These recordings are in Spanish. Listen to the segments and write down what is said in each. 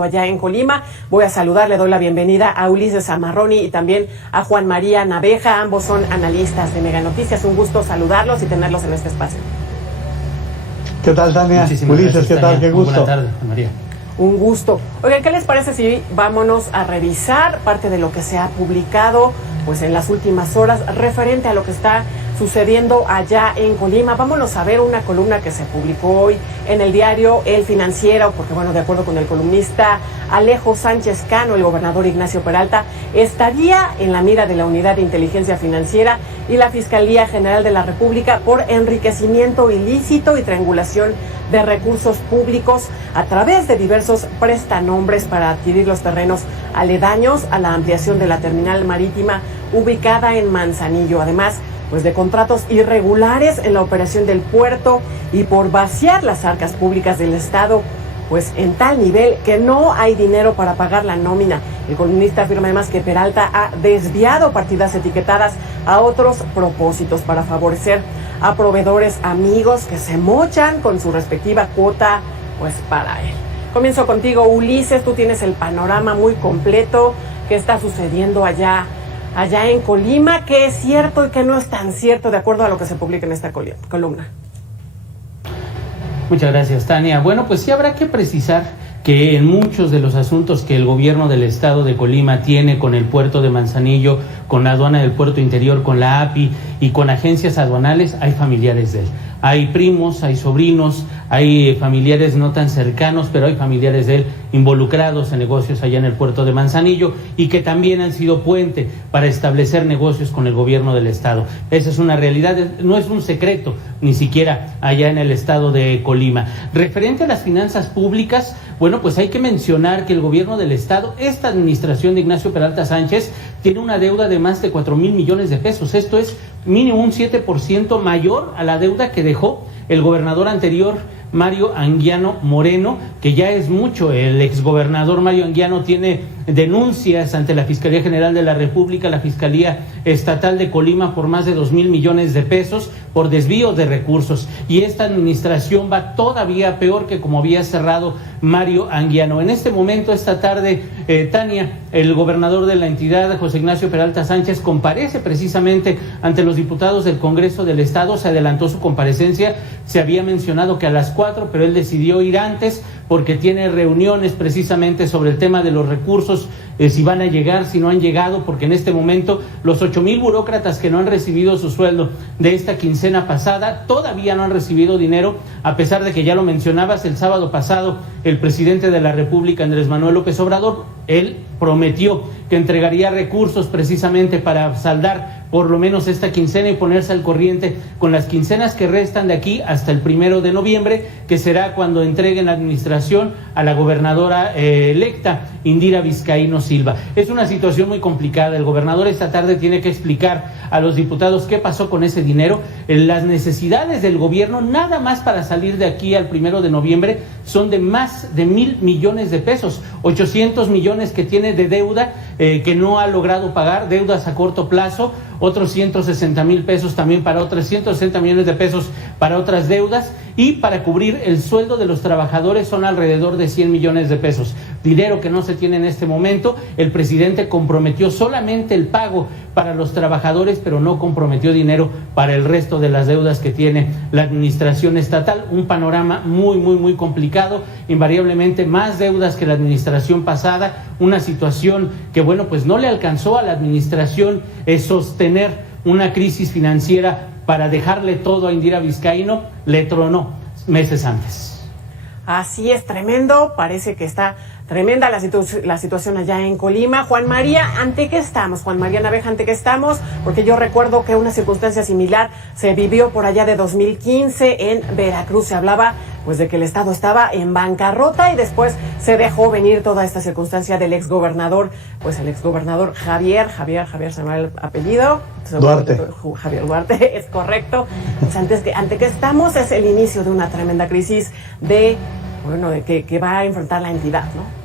allá en Colima. Voy a saludar, le doy la bienvenida a Ulises Zamarroni y también a Juan María Naveja. Ambos son analistas de Mega Noticias. Un gusto saludarlos y tenerlos en este espacio. ¿Qué tal, Tania? Muchísimas Ulises, gracias, ¿qué tal? Tania. Qué gusto. Buenas tardes, Juan María. Un gusto. Oigan, ¿qué les parece si vámonos a revisar parte de lo que se ha publicado pues en las últimas horas referente a lo que está sucediendo allá en Colima? Vámonos a ver una columna que se publicó hoy en el diario El Financiero, porque bueno, de acuerdo con el columnista Alejo Sánchez Cano, el gobernador Ignacio Peralta estaría en la mira de la Unidad de Inteligencia Financiera y la Fiscalía General de la República por enriquecimiento ilícito y triangulación de recursos públicos a través de diversos prestanombres para adquirir los terrenos aledaños a la ampliación de la terminal marítima ubicada en Manzanillo, además pues de contratos irregulares en la operación del puerto y por vaciar las arcas públicas del Estado pues en tal nivel que no hay dinero para pagar la nómina. El columnista afirma además que Peralta ha desviado partidas etiquetadas a otros propósitos para favorecer a proveedores amigos que se mochan con su respectiva cuota pues para él. Comienzo contigo, Ulises, tú tienes el panorama muy completo. ¿Qué está sucediendo allá en Colima? ¿Qué es cierto y qué no es tan cierto de acuerdo a lo que se publica en esta columna? Muchas gracias, Tania. Bueno, pues sí habrá que precisar que en muchos de los asuntos que el gobierno del estado de Colima tiene con el puerto de Manzanillo, con la aduana del puerto interior, con la API y con agencias aduanales, hay familiares de él. Hay primos, hay sobrinos, hay familiares no tan cercanos, pero hay familiares de él involucrados en negocios allá en el puerto de Manzanillo y que también han sido puente para establecer negocios con el gobierno del estado. Esa es una realidad, no es un secreto, ni siquiera allá en el estado de Colima. Referente a las finanzas públicas, bueno, pues hay que mencionar que el gobierno del estado, esta administración de Ignacio Peralta Sánchez, tiene una deuda de más de 4,000 millones de pesos. Esto es mínimo un 7% mayor a la deuda que dejó el gobernador anterior, Mario Anguiano Moreno, que ya es mucho. El exgobernador Mario Anguiano tiene denuncias ante la Fiscalía General de la República, la Fiscalía Estatal de Colima, por más de 2,000 millones de pesos por desvío de recursos. Y esta administración va todavía peor que como había cerrado Mario Anguiano. En este momento, esta tarde, Tania, el gobernador de la entidad, José Ignacio Peralta Sánchez, comparece precisamente ante los diputados del Congreso del Estado. Se adelantó su comparecencia, se había mencionado que a las 4, pero él decidió ir antes porque tiene reuniones precisamente sobre el tema de los recursos, si van a llegar, si no han llegado, porque en este momento los 8,000 burócratas que no han recibido su sueldo de esta quincena pasada todavía no han recibido dinero, a pesar de que ya lo mencionabas, el sábado pasado el presidente de la República, Andrés Manuel López Obrador, él prometió que entregaría recursos precisamente para saldar por lo menos esta quincena y ponerse al corriente con las quincenas que restan de aquí hasta el 1 de noviembre, que será cuando entreguen la administración a la gobernadora electa, Indira Vizcaíno Silva. Es una situación muy complicada. El gobernador esta tarde tiene que explicar a los diputados qué pasó con ese dinero. Las necesidades del gobierno, nada más para salir de aquí al 1 de noviembre, son de más de 1,000 millones de pesos, 800 millones que tiene de deuda que no ha logrado pagar, deudas a corto plazo, otros 160,000 pesos también para otras, 160 millones de pesos para otras deudas, y para cubrir el sueldo de los trabajadores son alrededor de 100 millones de pesos. Dinero que no se tiene en este momento. El presidente comprometió solamente el pago para los trabajadores, pero no comprometió dinero para el resto de las deudas que tiene la administración estatal. Un panorama muy, muy, muy complicado. Invariablemente más deudas que la administración pasada. Una situación que, bueno, pues no le alcanzó a la administración sostener una crisis financiera para dejarle todo a Indira Vizcaíno. Le tronó meses antes. Así es, tremendo. Parece que está tremenda la situación allá en Colima. Juan María, ¿ante qué estamos? Juan María Naveja, ¿ante qué estamos? Porque yo recuerdo que una circunstancia similar se vivió por allá de 2015 en Veracruz. Se hablaba pues de que el estado estaba en bancarrota y después se dejó venir toda esta circunstancia del exgobernador, pues el exgobernador Javier, se me va el apellido. Duarte. Javier Duarte, es correcto. Pues ante qué estamos es el inicio de una tremenda crisis de que va a enfrentar la entidad, ¿no?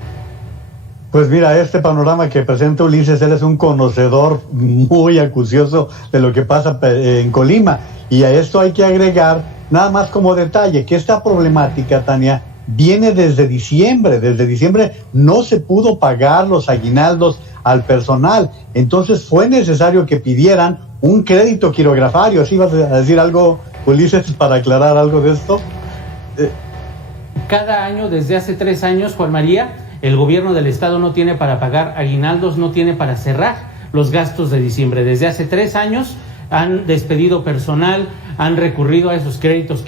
Pues mira, este panorama que presenta Ulises, él es un conocedor muy acucioso de lo que pasa en Colima. Y a esto hay que agregar, nada más como detalle, que esta problemática, Tania, viene desde diciembre. Desde diciembre no se pudo pagar los aguinaldos al personal. Entonces fue necesario que pidieran un crédito quirografario. ¿Sí vas a decir algo, Ulises, para aclarar algo de esto? Cada año, desde hace 3 años, Juan María, el gobierno del estado no tiene para pagar aguinaldos, no tiene para cerrar los gastos de diciembre. Desde hace 3 años han despedido personal, han recurrido a esos créditos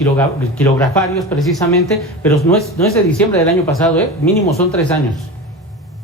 quirografarios precisamente, pero no es de diciembre del año pasado, mínimo son 3 años.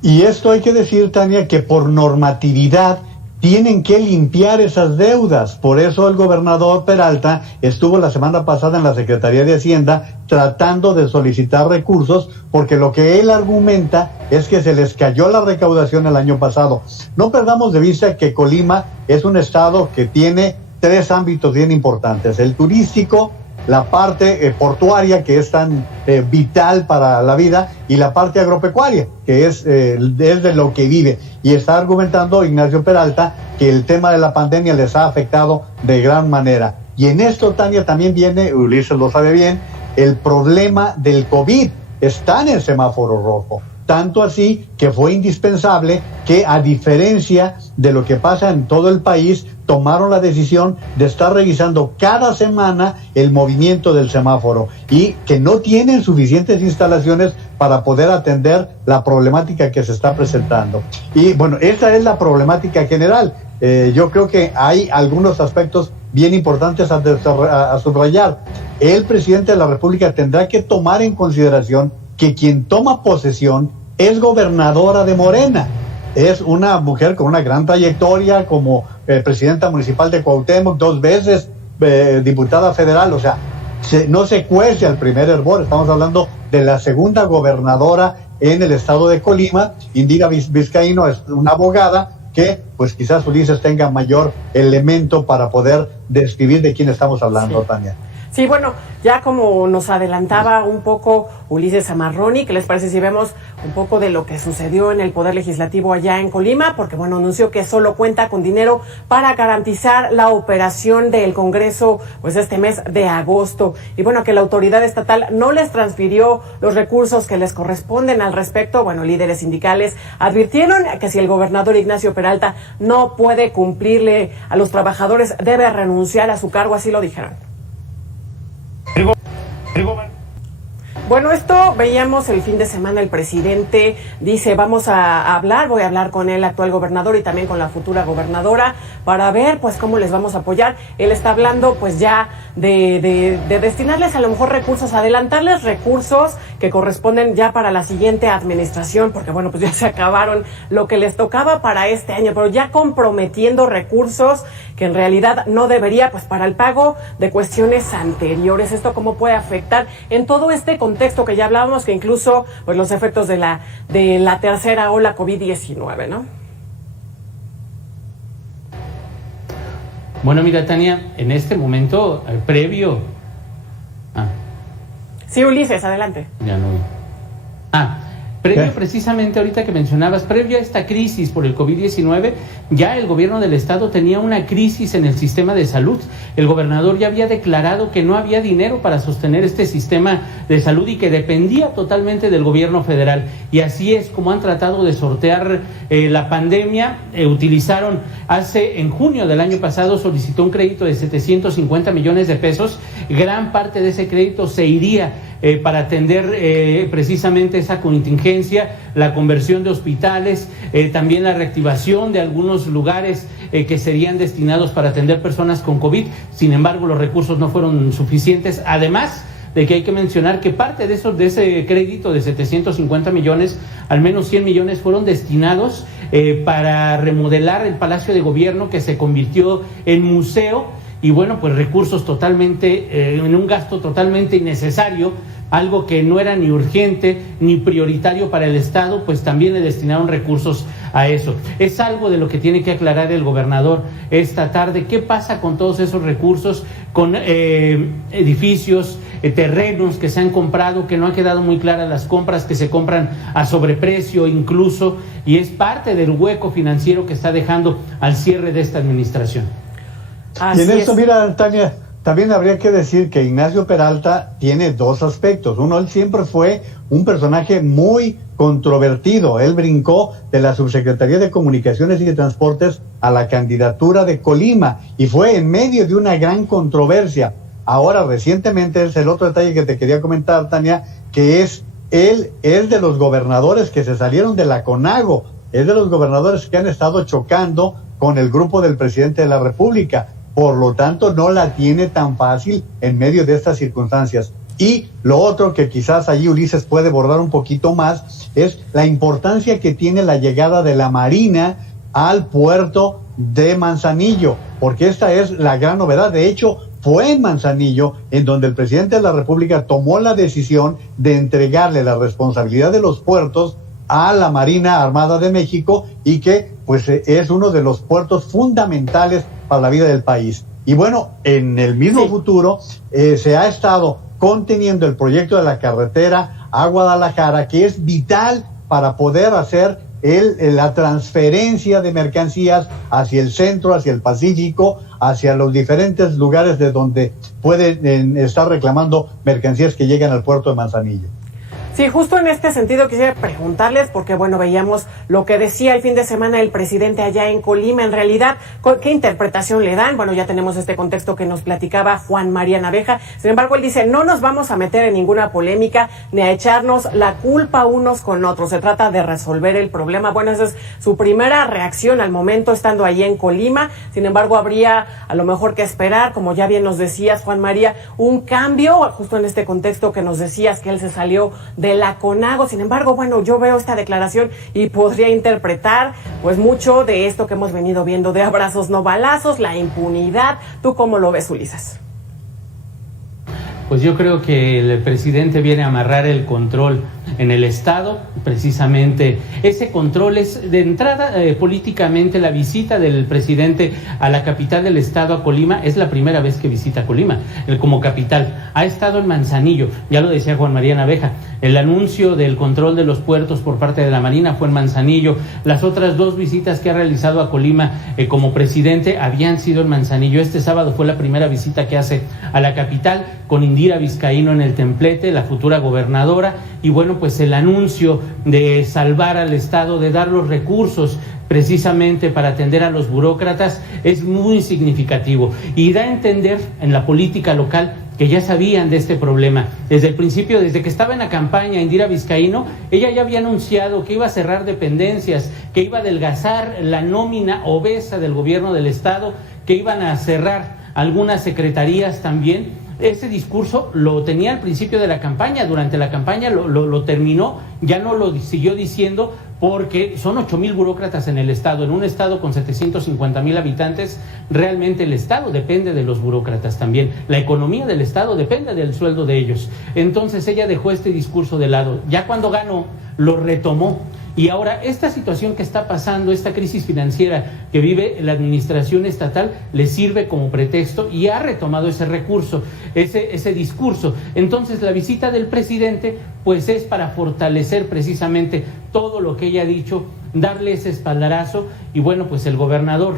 Y esto hay que decir, Tania, que por normatividad tienen que limpiar esas deudas. Por eso el gobernador Peralta estuvo la semana pasada en la Secretaría de Hacienda tratando de solicitar recursos, porque lo que él argumenta es que se les cayó la recaudación el año pasado. No perdamos de vista que Colima es un estado que tiene 3 ámbitos bien importantes: el turístico, la parte portuaria, que es tan vital para la vida, y la parte agropecuaria, que es de lo que vive. Y está argumentando Ignacio Peralta que el tema de la pandemia les ha afectado de gran manera. Y en esto, Tania, también viene, Ulises lo sabe bien, el problema del COVID. Está en el semáforo rojo. Tanto así que fue indispensable que, a diferencia de lo que pasa en todo el país, tomaron la decisión de estar revisando cada semana el movimiento del semáforo, y que no tienen suficientes instalaciones para poder atender la problemática que se está presentando. Y bueno, esa es la problemática general. Yo creo que hay algunos aspectos bien importantes a subrayar. El presidente de la República tendrá que tomar en consideración que quien toma posesión es gobernadora de Morena. Es una mujer con una gran trayectoria como presidenta municipal de Cuauhtémoc, 2 veces diputada federal. O sea, no se cuece al primer hervor. Estamos hablando de la segunda gobernadora en el estado de Colima. Indira Vizcaíno es una abogada que, pues quizás Ulises tenga mayor elemento para poder describir de quién estamos hablando, sí. Tania. Sí, bueno, ya como nos adelantaba un poco Ulises Zamarroni, ¿qué les parece si vemos un poco de lo que sucedió en el Poder Legislativo allá en Colima? Porque, bueno, anunció que solo cuenta con dinero para garantizar la operación del Congreso, pues, este mes de agosto. Y, bueno, que la autoridad estatal no les transfirió los recursos que les corresponden. Al respecto, bueno, líderes sindicales advirtieron que si el gobernador Ignacio Peralta no puede cumplirle a los trabajadores, debe renunciar a su cargo, así lo dijeron. Bueno, esto veíamos el fin de semana. El presidente dice, voy a hablar con el actual gobernador y también con la futura gobernadora para ver pues cómo les vamos a apoyar. Él está hablando pues ya de destinarles a lo mejor recursos, adelantarles recursos que corresponden ya para la siguiente administración, porque bueno, pues ya se acabaron lo que les tocaba para este año, pero ya comprometiendo recursos que en realidad no debería, pues para el pago de cuestiones anteriores. ¿Esto cómo puede afectar en todo este contexto que ya hablábamos, que incluso pues los efectos de la tercera ola COVID-19, ¿no? Bueno, mira, Tania, en este momento previo... Sí, Ulises, adelante. Ya no. Previo precisamente ahorita que mencionabas, previo a esta crisis por el COVID-19, ya el gobierno del estado tenía una crisis en el sistema de salud. El gobernador ya había declarado que no había dinero para sostener este sistema de salud y que dependía totalmente del gobierno federal. Y así es como han tratado de sortear la pandemia. Utilizaron, en junio del año pasado, solicitó un crédito de 750 millones de pesos. Gran parte de ese crédito se iría para atender precisamente esa contingencia, la conversión de hospitales, también la reactivación de algunos lugares que serían destinados para atender personas con COVID. Sin embargo, los recursos no fueron suficientes. Además de que hay que mencionar que parte de ese crédito de 750 millones, al menos 100 millones fueron destinados para remodelar el Palacio de Gobierno, que se convirtió en museo. Y bueno, pues recursos totalmente, en un gasto totalmente innecesario, algo que no era ni urgente ni prioritario para el Estado, pues también le destinaron recursos a eso. Es algo de lo que tiene que aclarar el gobernador esta tarde. ¿Qué pasa con todos esos recursos, con edificios, terrenos que se han comprado, que no han quedado muy claras las compras, que se compran a sobreprecio incluso, y es parte del hueco financiero que está dejando al cierre de esta administración? Así y en esto, mira, Tania, también habría que decir que Ignacio Peralta tiene dos aspectos. Uno, él siempre fue un personaje muy controvertido. Él brincó de la Subsecretaría de Comunicaciones y de Transportes a la candidatura de Colima y fue en medio de una gran controversia. Ahora, recientemente, es el otro detalle que te quería comentar, Tania, que él es de los gobernadores que se salieron de la CONAGO, es de los gobernadores que han estado chocando con el grupo del presidente de la República. Por lo tanto, no la tiene tan fácil en medio de estas circunstancias. Y lo otro que quizás allí Ulises puede abordar un poquito más es la importancia que tiene la llegada de la Marina al puerto de Manzanillo, porque esta es la gran novedad. De hecho, fue en Manzanillo en donde el presidente de la República tomó la decisión de entregarle la responsabilidad de los puertos a la Marina Armada de México y que pues es uno de los puertos fundamentales para la vida del país. Y bueno, en el mismo futuro se ha estado conteniendo el proyecto de la carretera a Guadalajara, que es vital para poder hacer la transferencia de mercancías hacia el centro, hacia el Pacífico, hacia los diferentes lugares de donde pueden estar reclamando mercancías que llegan al puerto de Manzanillo. Sí, justo en este sentido quisiera preguntarles, porque bueno, veíamos lo que decía el fin de semana el presidente allá en Colima. En realidad, ¿qué interpretación le dan? Bueno, ya tenemos este contexto que nos platicaba Juan María Naveja. Sin embargo, él dice, no nos vamos a meter en ninguna polémica ni a echarnos la culpa unos con otros. Se trata de resolver el problema. Bueno, esa es su primera reacción al momento estando allí en Colima. Sin embargo, habría a lo mejor que esperar, como ya bien nos decías, Juan María, un cambio, justo en este contexto que nos decías que él se salió de la CONAGO. Sin embargo, bueno, yo veo esta declaración y podría interpretar pues mucho de esto que hemos venido viendo de abrazos no balazos, la impunidad. ¿Tú cómo lo ves, Ulises? Pues yo creo que el presidente viene a amarrar el control en el Estado. Precisamente ese control es de entrada políticamente. La visita del presidente a la capital del Estado, a Colima, es la primera vez que visita Colima como capital. Ha estado en Manzanillo, ya lo decía Juan María Naveja. El anuncio del control de los puertos por parte de la Marina fue en Manzanillo. Las otras dos visitas que ha realizado a Colima como presidente habían sido en Manzanillo. Este sábado fue la primera visita que hace a la capital con Indira Vizcaíno en el templete, la futura gobernadora. Y bueno, pues el anuncio de salvar al Estado, de dar los recursos precisamente para atender a los burócratas, es muy significativo y da a entender en la política local que ya sabían de este problema. Desde el principio, desde que estaba en la campaña Indira Vizcaíno, ella ya había anunciado que iba a cerrar dependencias, que iba a adelgazar la nómina obesa del gobierno del Estado, que iban a cerrar algunas secretarías también. Ese discurso lo tenía al principio de la campaña, durante la campaña lo terminó, ya no lo siguió diciendo, porque son 8,000 burócratas en el Estado. En un Estado con 750,000 habitantes, realmente el Estado depende de los burócratas también. La economía del Estado depende del sueldo de ellos. Entonces ella dejó este discurso de lado. Ya cuando ganó, lo retomó. Y ahora esta situación que está pasando, esta crisis financiera que vive la administración estatal, le sirve como pretexto y ha retomado ese recurso, ese discurso. Entonces la visita del presidente pues es para fortalecer precisamente todo lo que ella ha dicho, darle ese espaldarazo. Y bueno, pues el gobernador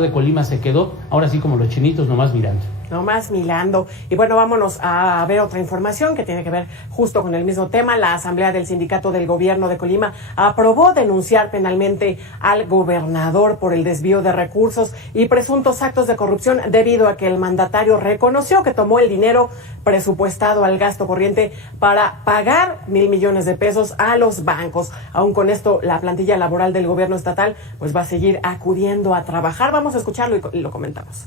de Colima se quedó, ahora sí como los chinitos, nomás mirando. Nomás mirando. Y bueno, vámonos a ver otra información que tiene que ver justo con el mismo tema. La Asamblea del Sindicato del Gobierno de Colima aprobó denunciar penalmente al gobernador por el desvío de recursos y presuntos actos de corrupción, debido a que el mandatario reconoció que tomó el dinero presupuestado al gasto corriente para pagar 1,000 millones de pesos a los bancos. Aún con esto, la plantilla laboral del gobierno estatal pues va a seguir acudiendo a trabajar. Vamos a escucharlo y lo comentamos.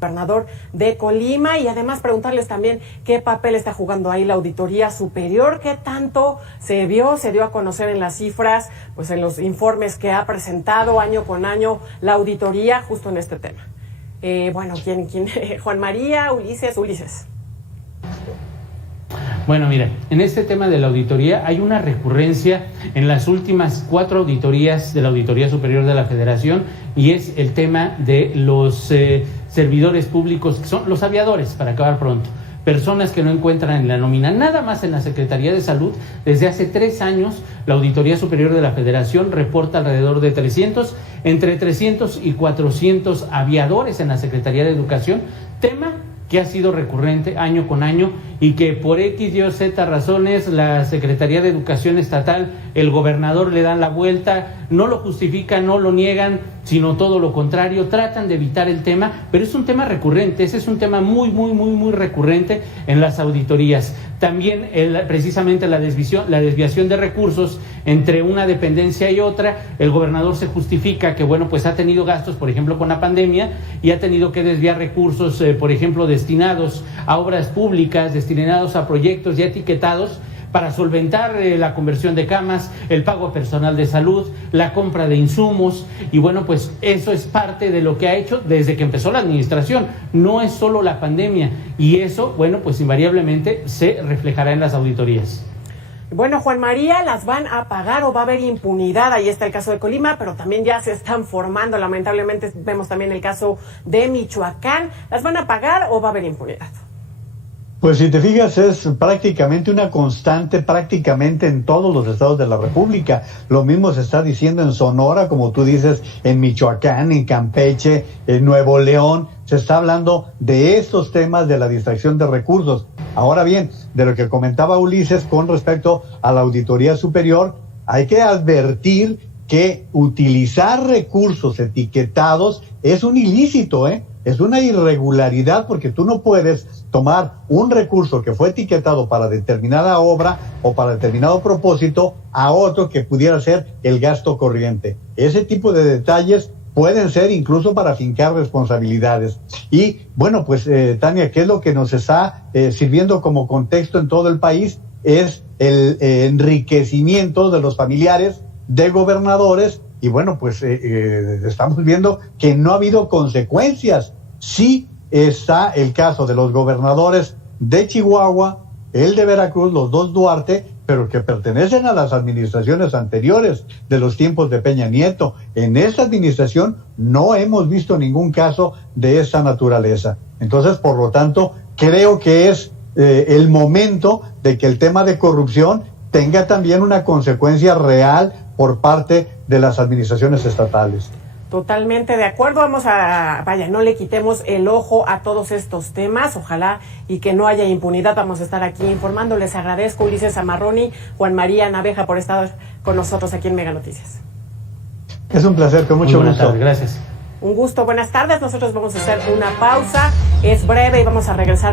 Gobernador de Colima, y además preguntarles también qué papel está jugando ahí la Auditoría Superior, qué tanto se dio a conocer en las cifras, pues en los informes que ha presentado año con año la auditoría justo en este tema. Bueno, ¿quién? Juan María, Ulises. Bueno, mira, en este tema de la auditoría hay una recurrencia en las últimas 4 auditorías de la Auditoría Superior de la Federación, y es el tema de los servidores públicos, que son los aviadores, para acabar pronto. Personas que no encuentran en la nómina. Nada más en la Secretaría de Salud, desde hace 3 años, la Auditoría Superior de la Federación reporta alrededor de entre 300 y 400 aviadores en la Secretaría de Educación, tema que ha sido recurrente año con año y que por X, Y o Z razones la Secretaría de Educación Estatal, el gobernador le dan la vuelta, no lo justifican, no lo niegan, sino todo lo contrario, tratan de evitar el tema, pero es un tema recurrente, ese es un tema muy recurrente en las auditorías. También precisamente la desviación de recursos entre una dependencia y otra, el gobernador se justifica que bueno, pues ha tenido gastos, por ejemplo, con la pandemia y ha tenido que desviar recursos, por ejemplo, destinados a obras públicas, destinados a proyectos ya etiquetados para solventar la conversión de camas, el pago a personal de salud, la compra de insumos, y bueno, pues eso es parte de lo que ha hecho desde que empezó la administración, no es solo la pandemia, y eso, bueno, pues invariablemente se reflejará en las auditorías. Bueno, Juan María, ¿las van a pagar o va a haber impunidad? Ahí está el caso de Colima, pero también ya se están formando, lamentablemente vemos también el caso de Michoacán. ¿Las van a pagar o va a haber impunidad? Pues si te fijas, es prácticamente una constante, prácticamente en todos los estados de la República. Lo mismo se está diciendo en Sonora, como tú dices, en Michoacán, en Campeche, en Nuevo León. Se está hablando de estos temas de la distracción de recursos. Ahora bien, de lo que comentaba Ulises con respecto a la Auditoría Superior, hay que advertir que utilizar recursos etiquetados es un ilícito, es una irregularidad, porque tú no puedes tomar un recurso que fue etiquetado para determinada obra o para determinado propósito a otro que pudiera ser el gasto corriente. Ese tipo de detalles pueden ser incluso para fincar responsabilidades. Y bueno, pues Tania, ¿qué es lo que nos está sirviendo como contexto en todo el país? Es el enriquecimiento de los familiares de gobernadores. Y bueno, pues estamos viendo que no ha habido consecuencias. Sí está el caso de los gobernadores de Chihuahua, el de Veracruz, los dos Duarte, pero que pertenecen a las administraciones anteriores de los tiempos de Peña Nieto. En esta administración no hemos visto ningún caso de esta naturaleza. Entonces, por lo tanto, creo que es el momento de que el tema de corrupción tenga también una consecuencia real por parte de las administraciones estatales. Totalmente de acuerdo, no le quitemos el ojo a todos estos temas, ojalá y que no haya impunidad. Vamos a estar aquí informando. Les agradezco, Ulises Zamarroni, Juan María Naveja, por estar con nosotros aquí en Mega Noticias. Es un placer, con mucho gusto. Tardes, gracias. Un gusto, buenas tardes. Nosotros vamos a hacer una pausa, es breve y vamos a regresar